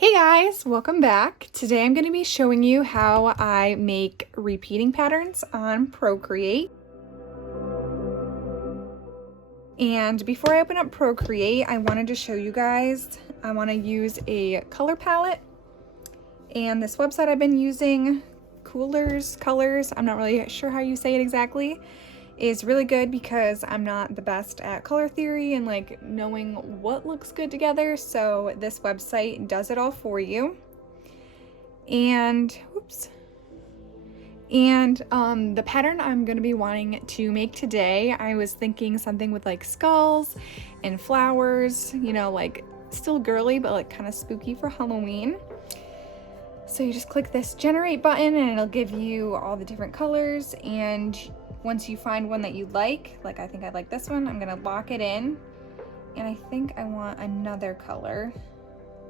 Hey guys, welcome back. Today I'm going to be showing you how I make repeating patterns on Procreate. And before I open up Procreate, I wanted to show you guys, I want to use a color palette. And this website I've been using, Colors, I'm not really sure how you say it exactly, is really good because I'm not the best at color theory and like knowing what looks good together. So this website does it all for you. And the pattern I'm going to be wanting to make today, I was thinking something with like skulls and flowers, you know, like still girly but like kind of spooky for Halloween. So you just click this generate button and it'll give you all the different colors, and once you find one that you like I think I like this one, I'm gonna lock it in. And I think I want another color.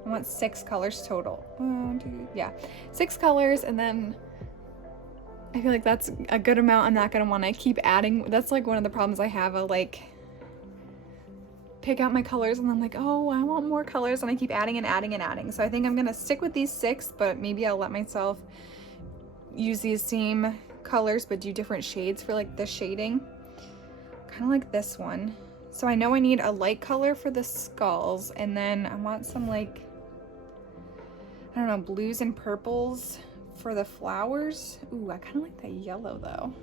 I want 6 colors total. 6 colors, and then I feel like that's a good amount. I'm not gonna want to keep adding. That's like one of the problems I have. I like pick out my colors and I'm like, oh, I want more colors, and I keep adding and adding and adding. So I think I'm gonna stick with these 6, but maybe I'll let myself use these same colors but do different shades for like the shading, kind of like this one. So I know I need a light color for the skulls, and then I want some like, I don't know, blues and purples for the flowers. Ooh, I kind of like that yellow though.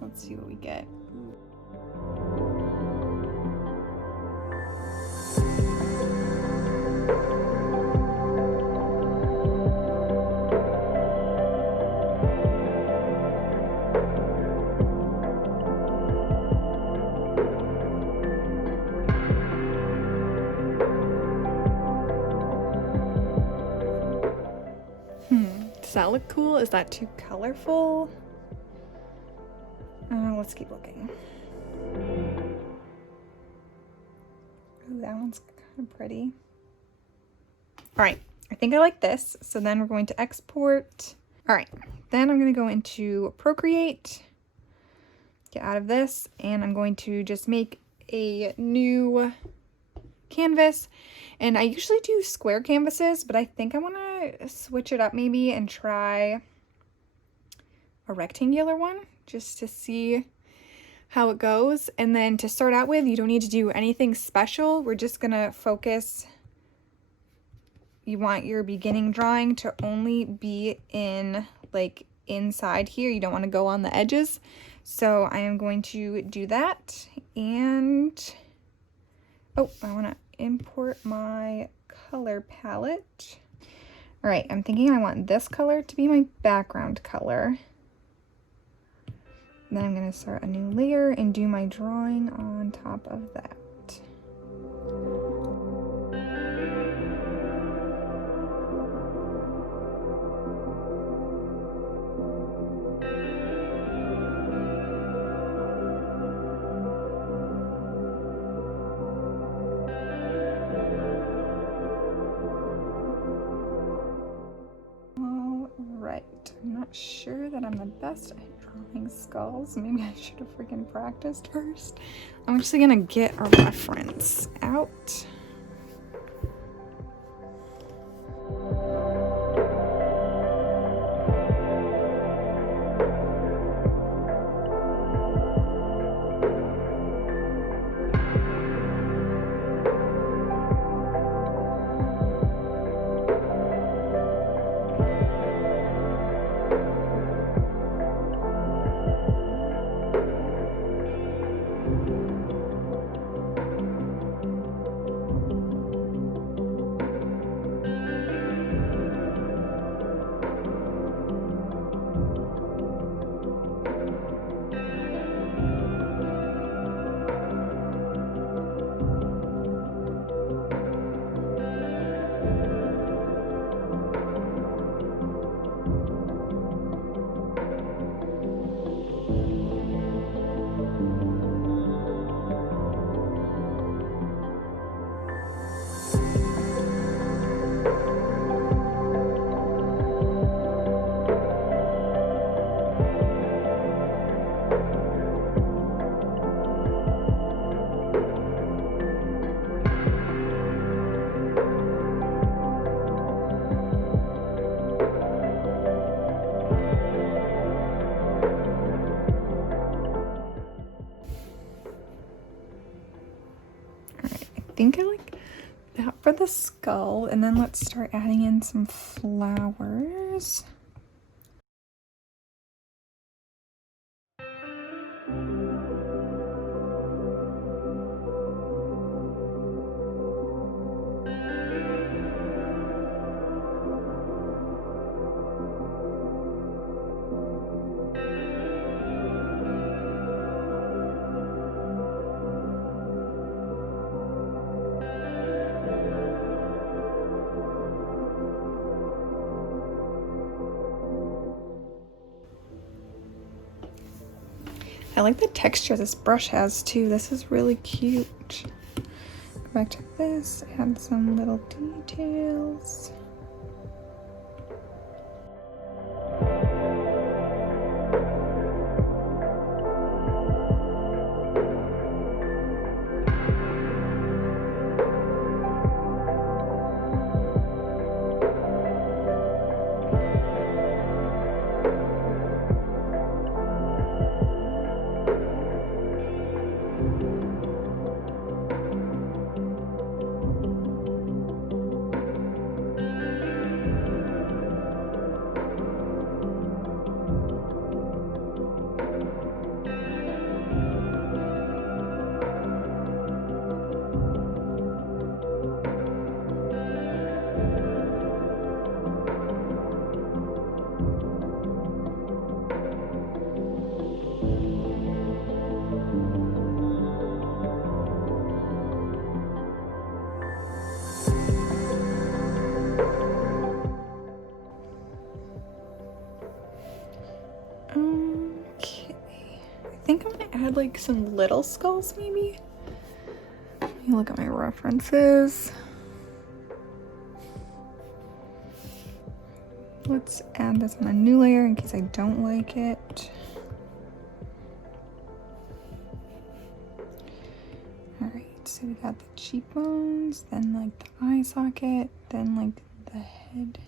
Let's see what we get. Does that look cool? Is that too colorful? Let's keep looking. Ooh, that one's kind of pretty. All right, I think I like this. So then we're going to export. All right, then I'm going to go into Procreate, get out of this, and I'm going to just make a new canvas. And I usually do square canvases, but I think I want to switch it up maybe and try a rectangular one just to see how it goes. And then to start out with, you don't need to do anything special. We're just gonna focus. You want your beginning drawing to only be in like inside here. You don't want to go on the edges. So I am going to do that. And oh, I want to import my color palette. All right, I'm thinking I want this color to be my background color. Then I'm going to start a new layer and do my drawing on top of that. I'm not sure that I'm the best at drawing skulls. Maybe I should have freaking practiced first. I'm actually gonna get a reference out. think I like that for the skull. And then let's start adding in some flowers. I like the texture this brush has too. This is really cute. Go back to this, add some little details. Okay, I think I'm gonna add like some little skulls maybe. Let me look at my references. Let's add this on a new layer in case I don't like it. All right, so we got the cheekbones, then like the eye socket, then like the head.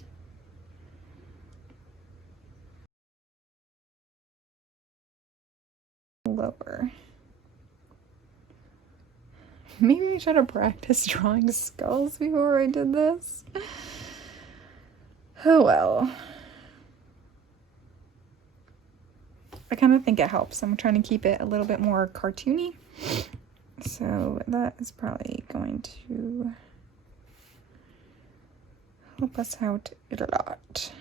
Lower. Maybe I should have practiced drawing skulls before I did this. Oh well. I kind of think it helps. I'm trying to keep it a little bit more cartoony. So that is probably going to help us out a lot.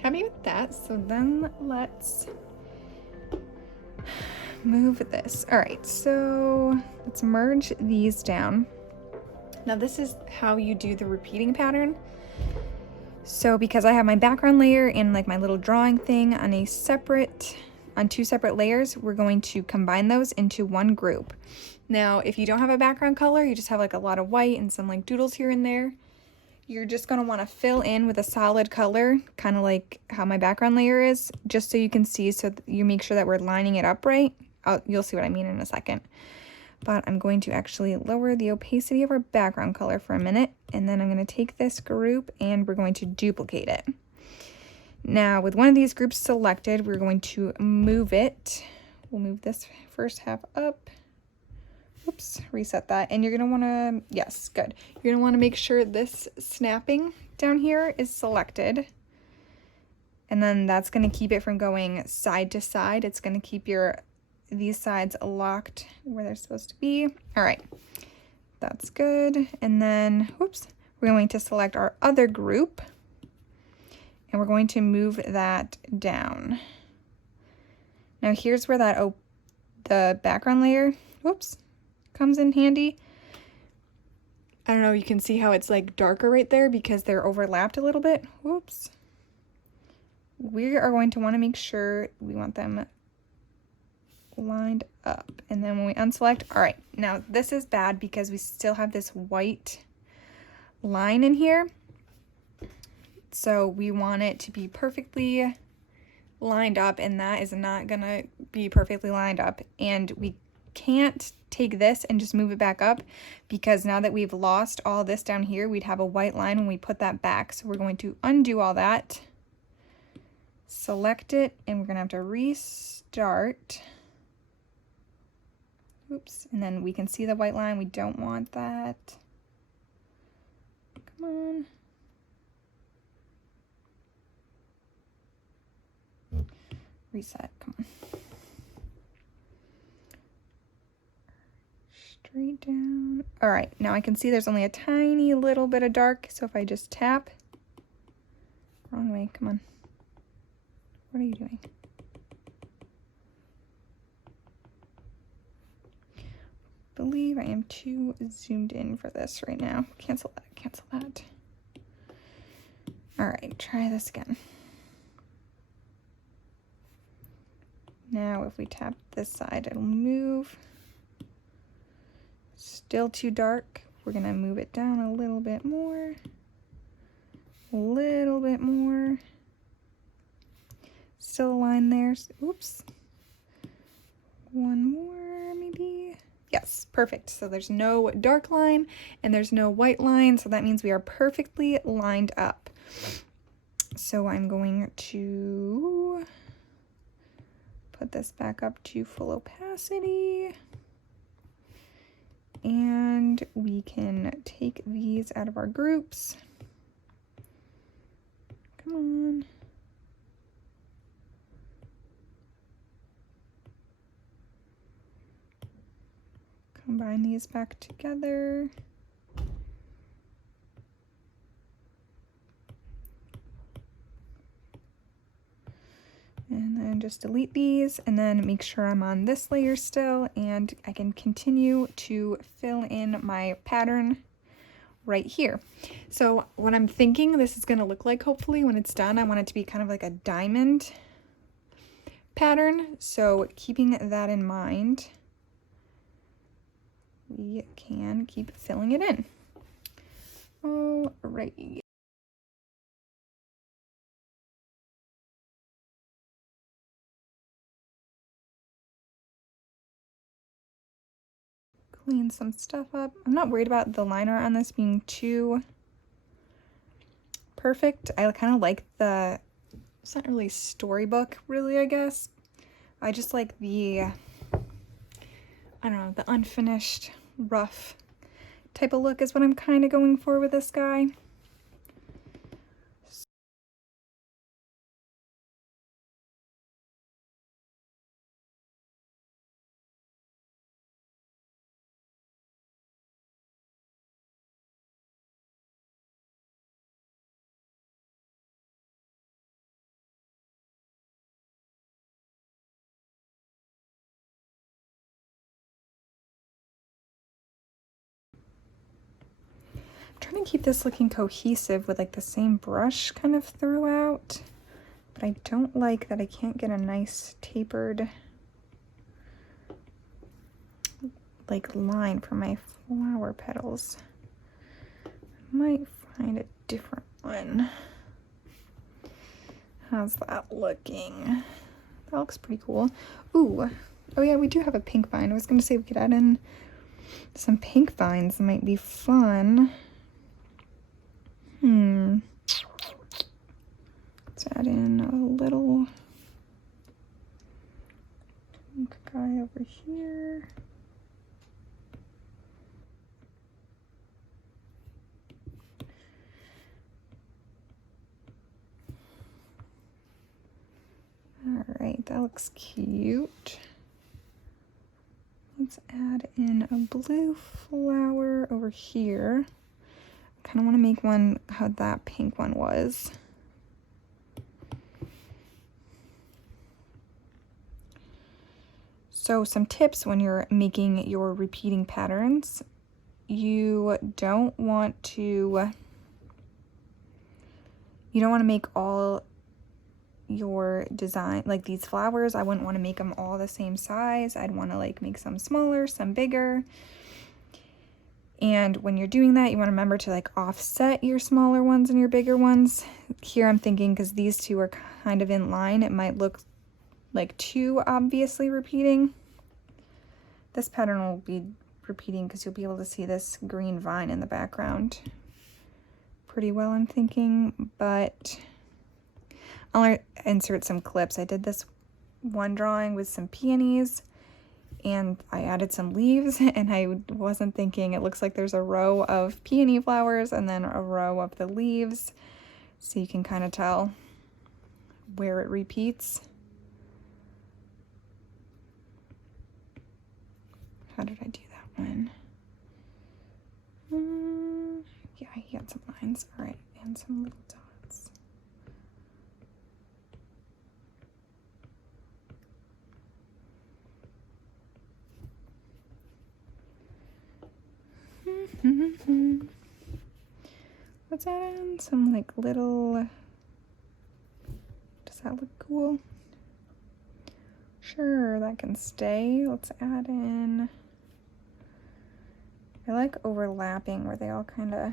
Happy with that. So then let's move this. All right, so let's merge these down. Now this is how you do the repeating pattern. So because I have my background layer and like my little drawing thing on a separate on 2 separate layers, we're going to combine those into one group. Now, if you don't have a background color, you just have like a lot of white and some like doodles here and there, you're just going to want to fill in with a solid color, kind of like how my background layer is, just so you can see, so you make sure that we're lining it up right. You'll see what I mean in a second. But I'm going to actually lower the opacity of our background color for a minute, and then I'm going to take this group and we're going to duplicate it. Now, with one of these groups selected, we're going to move it. We'll move this first half up. Oops, reset that. And you're going to want to, yes, good. You're going to want to make sure this snapping down here is selected. And then that's going to keep it from going side to side. It's going to keep these sides locked where they're supposed to be. All right, that's good. And then, whoops, we're going to select our other group and we're going to move that down. Now here's where the background layer, whoops, comes in handy. I don't know, you can see how it's like darker right there because they're overlapped a little bit. Whoops. We are going to want to make sure we want them lined up. And then when we unselect, all right, now this is bad because we still have this white line in here. So we want it to be perfectly lined up, and that is not gonna be perfectly lined up. And we can't take this and just move it back up because now that we've lost all this down here, we'd have a white line when we put that back. So we're going to undo all that, select it, and we're gonna have to restart. Oops, and then we can see the white line. We don't want that. Come on. Reset, come on. Straight down. All right, now I can see there's only a tiny little bit of dark, so if I just tap, wrong way, come on. What are you doing? I believe I am too zoomed in for this right now. Cancel that, cancel that. All right, try this again. Now if we tap this side, it'll move. Still too dark. We're gonna move it down a little bit more. A little bit more. Still a line there. Oops. One more, maybe. Yes, perfect. So there's no dark line and there's no white line, so that means we are perfectly lined up. So I'm going to put this back up to full opacity. And we can take these out of our groups. Come on. Combine these back together. And then just delete these and then make sure I'm on this layer still, and I can continue to fill in my pattern right here. So what I'm thinking this is going to look like, hopefully when it's done, I want it to be kind of like a diamond pattern. So keeping that in mind, we can keep filling it in. All right. Clean some stuff up. I'm not worried about the liner on this being too perfect. I kind of like it's not really storybook really, I guess. I just like the, I don't know, the unfinished, rough type of look is what I'm kind of going for with this guy. Trying to keep this looking cohesive with like the same brush kind of throughout, But I don't like that I can't get a nice tapered like line for my flower petals. I might find a different one. How's that looking? That looks pretty cool. Ooh, oh yeah, we do have a pink vine. I was gonna say we could add in some pink vines. That might be fun. Let's add in a little pink guy over here. All right, that looks cute. Let's add in a blue flower over here. I kind of want to make one how that pink one was. So some tips when you're making your repeating patterns. You don't want to make all your design, like these flowers, I wouldn't want to make them all the same size. I'd want to like make some smaller, some bigger. And when you're doing that, you want to remember to like offset your smaller ones and your bigger ones. Here I'm thinking because these two are kind of in line, it might look like too obviously repeating. This pattern will be repeating because you'll be able to see this green vine in the background pretty well, I'm thinking, but I'll insert some clips. I did this one drawing with some peonies and I added some leaves, and I wasn't thinking, it looks like there's a row of peony flowers and then a row of the leaves, so you can kind of tell where it repeats. How did I do that one? Yeah, he had some lines. All right, and some little dots. Let's add in some like little, does that look cool? Sure, that can stay. Let's add in, I like overlapping where they all kind of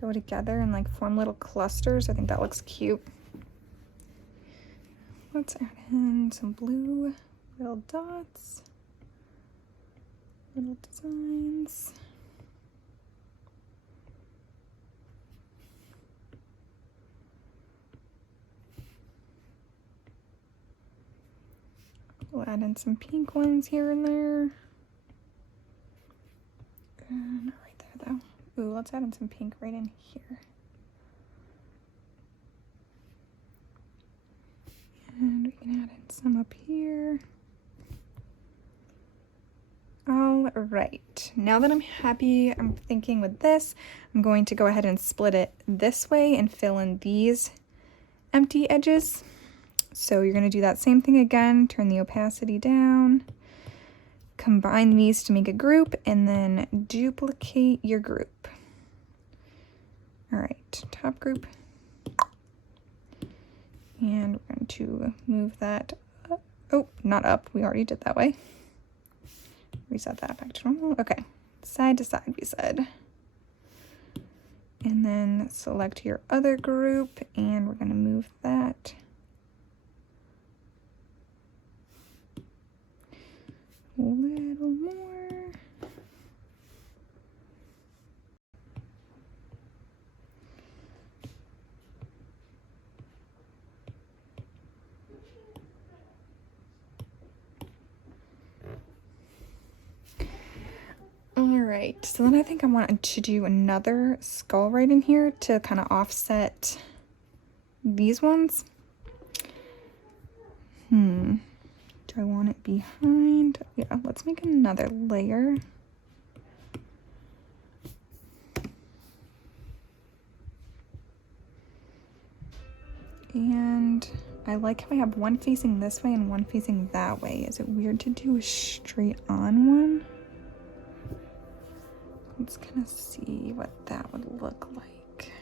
go together and like form little clusters. I think that looks cute. Let's add in some blue little dots, little designs. We'll add in some pink ones here and there. Not right there though. Ooh, let's add in some pink right in here. And we can add in some up here. All right, now that I'm happy, I'm thinking with this, I'm going to go ahead and split it this way and fill in these empty edges. So you're going to do that same thing again, turn the opacity down, combine these to make a group, and then duplicate your group. All right, top group. And we're going to move that up. Oh, not up, we already did that way. Reset that back to normal. Okay, side to side we said. And then select your other group, and we're going to move that a little more. All right, so then I think I wanted to do another skull right in here to kind of offset these ones. Do I want it behind? Yeah, let's make another layer. And I like how I have one facing this way and one facing that way. Is it weird to do a straight on one? Let's kind of see what that would look like.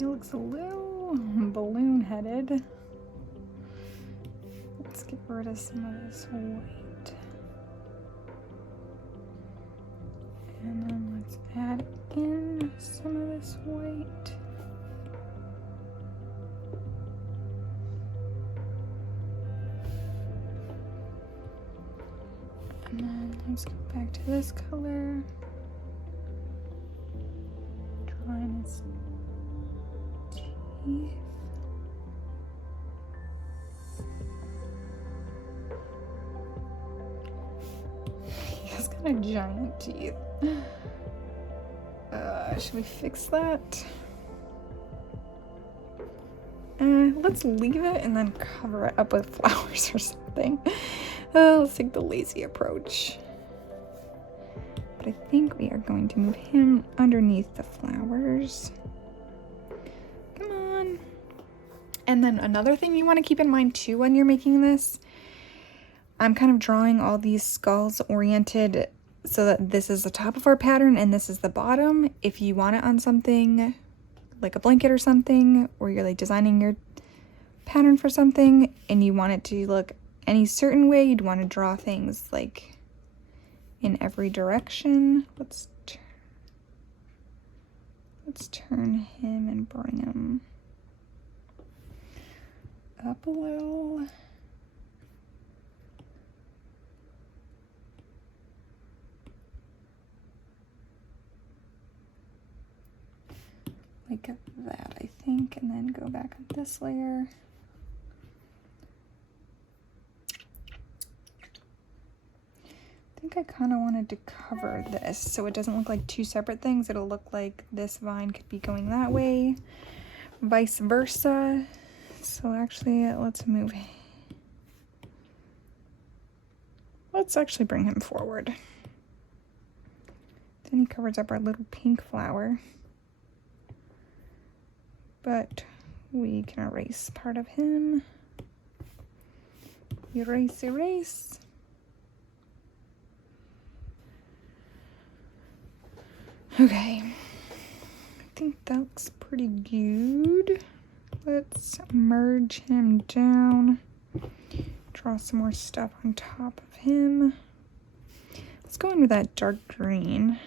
he looks a little balloon-headed. Let's get rid of some of this white. And then let's add in some of this white. And then let's go back to this color. Drawing his teeth. He's got a giant teeth. Should we fix that? Let's leave it and then cover it up with flowers or something. Let's take the lazy approach. But I think we are going to move him underneath the flowers. Come on. And then another thing you want to keep in mind too when you're making this, I'm kind of drawing all these skulls oriented so that this is the top of our pattern and this is the bottom. If you want it on something like a blanket or something, or you're like designing your pattern for something and you want it to look any certain way, you'd want to draw things like in every direction. Let's turn him and bring him up a little. Like that, I think, and then go back on this layer. I think I kind of wanted to cover this so it doesn't look like two separate things. It'll look like this vine could be going that way, vice versa. So actually, let's actually bring him forward. Then he covers up our little pink flower. But we can erase part of him. Erase, erase. Okay, I think that looks pretty good. Let's merge him down. Draw some more stuff on top of him. Let's go in with that dark green.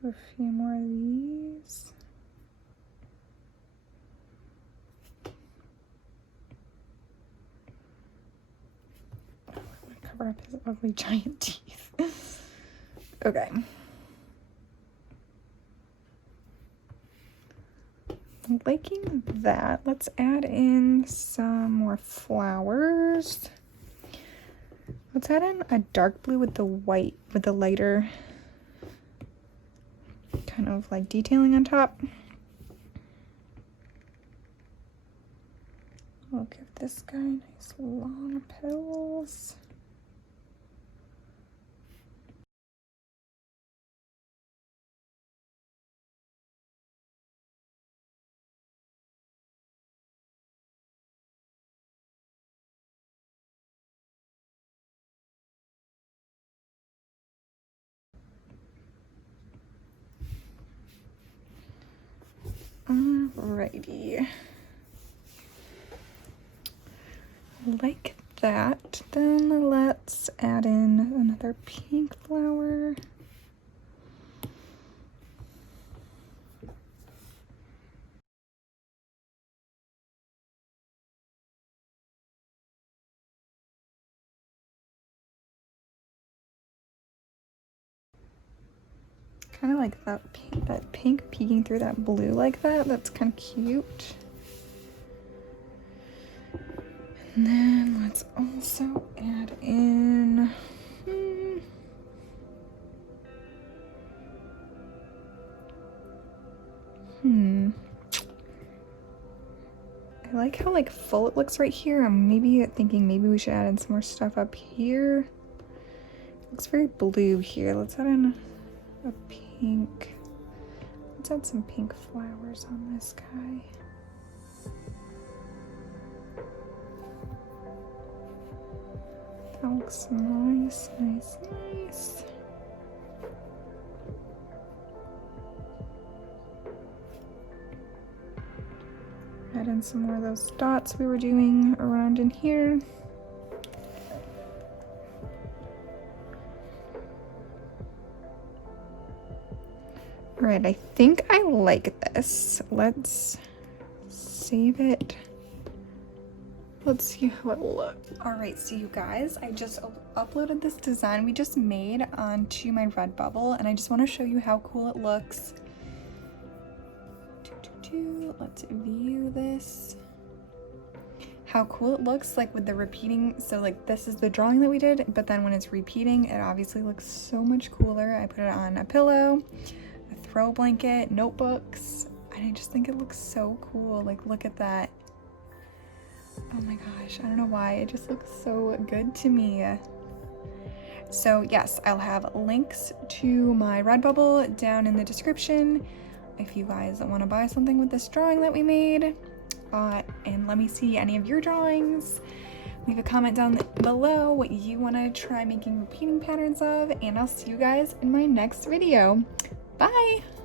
Do a few more of these. I'm gonna cover up his ugly giant teeth. Okay. I'm liking that. Let's add in some more flowers. Let's add in a dark blue with the white, with the lighter kind of like detailing on top. We'll give this guy nice long petals. Alrighty. Like that. Then let's add in another pink flower. Kind of like that pink peeking through that blue like that. That's kind of cute. And then let's also add in I like how like full it looks right here. I'm maybe thinking maybe we should add in some more stuff up here. It looks very blue here. Let's add in a pink. Let's add some pink flowers on this guy. That looks nice, nice, nice. Add in some more of those dots we were doing around in here. All right, I think I like this. Let's save it. Let's see how it looks. All right, so you guys, I just uploaded this design we just made onto my Redbubble, and I just want to show you how cool it looks. Let's view this. How cool it looks, like with the repeating. So like this is the drawing that we did, but then when it's repeating, it obviously looks so much cooler. I put it on a pillow, a throw blanket, notebooks, and I just think it looks so cool. Like, look at that. Oh my gosh, I don't know why, it just looks so good to me. So yes, I'll have links to my Redbubble down in the description if you guys want to buy something with this drawing that we made. And let me see any of your drawings. Leave a comment down below what you want to try making repeating patterns of, and I'll see you guys in my next video. Bye!